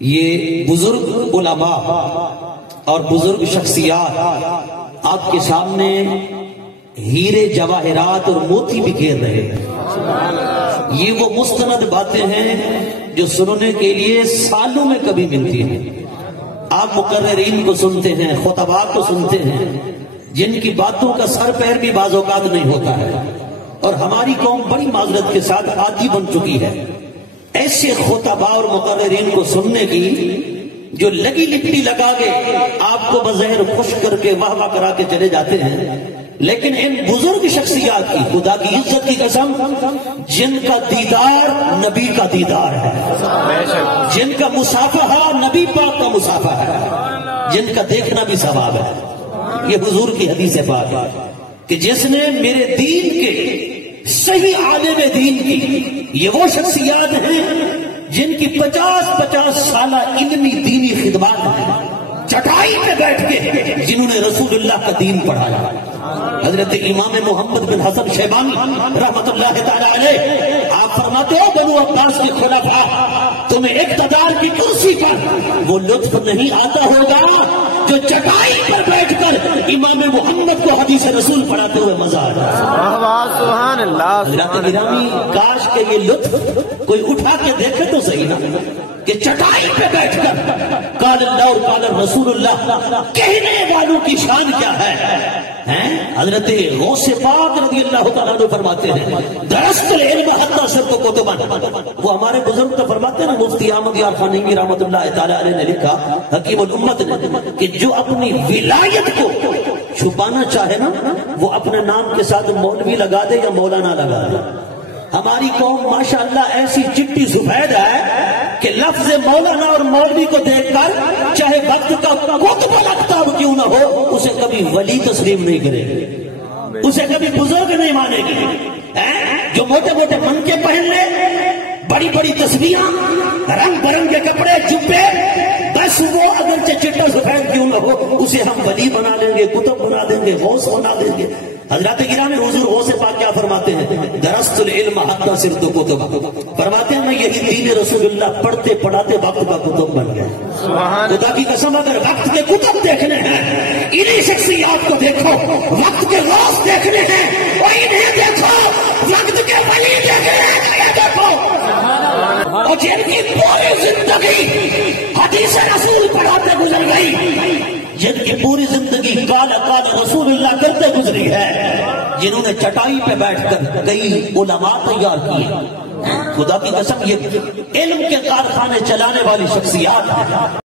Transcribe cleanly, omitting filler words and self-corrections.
یہ بزرگ علماء اور بزرگ شخصیات آپ کے سامنے ہیرے جواہرات اور موتی بکھیر رہے ہیں۔ یہ وہ مستند باتیں ہیں جو سننے کے لیے سالوں میں کبھی ملتی ہیں۔ آپ مقررین کو سنتے ہیں، خطباء کو سنتے ہیں، جن کی باتوں کا سر پیر بھی بعض اوقات نہیں ہوتا ہے، اور ہماری قوم بڑی معذرت کے ساتھ عادی بن چکی ہے ایسے خطباء اور مقررین کو سننے کی جو لگی لپٹی لگا کے آپ کو بظاہر خوش کر کے واہ واہ کرا کے چلے جاتے ہیں، لیکن ان بزرگ شخصیات کی خدا کی عزت کی قسم جن کا دیدار نبی کا دیدار ہے، جن کا مصافحہ نبی پاک کا مصافحہ ہے، جن کا دیکھنا بھی ثواب ہے۔ یہ حضور کی حدیث پاک ہے کہ جس نے میرے دین کے صحیح عالم دین کی، یہ وہ شخصیات ہیں جن کی 50 سالہ علمی دینی خدمات ہیں، چٹائی پہ بیٹھ کے جنہوں نے رسول اللہ کا دین پڑھایا۔ حضرت امام محمد بن حسن شیبانی رحمت اللہ تعالی علیہ آپ فرماتے ہو بنو عباس کے خلفاء تمہیں اقتدار کی کرسی پر وہ لطف نہیں آتا ہوگا جو چٹائی پر بیٹھ کر امام محمد کو حدیث رسول پڑھاتے ہوئے مزہ آتا ہے۔ سبحان اللہ۔ حضرت گرامی کاش کہ یہ لطف کوئی اٹھا کے دیکھے تو صحیح نا کہ چٹائی پہ بیٹھ کر قال اللہ اور قال رسول اللہ کہنے والوں کی شان کیا ہے۔ حضرت غوث پاک رضی اللہ تعالیٰ عنہ فرماتے ہیں درست العلم حتی سب کو کتبا، وہ ہمارے بزرگ تو فرماتے ہیں نا، مفتی احمد یار خاننگی رحمت اللہ تعالیٰ علیہ نے لکھا حکیم الامت نے کہ جو اپنی ولایت کو چھپانا چاہے نا وہ اپنے نام کے ساتھ مولوی لگا دے یا مولانا لگا دے۔ ہماری قوم ماشاءاللہ ایسی چٹی سفید ہے کہ لفظ مولانا اور مولوی کو دیکھ کر چاہے وقت کا کتب لگتا کیوں نہ ہو اسے کبھی ولی تسلیم نہیں کرے گی، اسے کبھی بزرگ نہیں مانے گی۔ جو موٹے موٹے منکے پہن لے، بڑی بڑی تسبیحاں، رنگ برنگ کے کپڑے، جبے، بس وہ اگرچہ چٹا سفید کیوں نہ ہو اسے ہم ولی بنا لیں گے، کتب بنا دیں گے، غوث بنا دیں گے۔ حضرات گرامی حضور غوث پاک کیا فرماتے ہیں درست العلم حتی صرت کتب، فرماتے ہیں میں یہی دین رسول اللہ پڑھتے پڑھاتے وقت کا کتب بن گیا۔ خدا کی قسم اگر وقت کے کتب دیکھنے ہیں انہی شخصیات کو دیکھو، وقت کے غوث دیکھنے ہیں اور انہیں دیکھو، وقت کے ولی دیکھنے ہیں یہ دیکھو، اور جن کی پوری زندگی حدیث رسول پڑھاتے گزر گئی، جن کی پوری زندگی قال رسول اللہ کرتے گزری ہے، جنہوں نے چٹائی پہ بیٹھ کر کئی علماء تیار کیے، خدا کی قسم یہ علم کے کارخانے چلانے والی شخصیات ہیں۔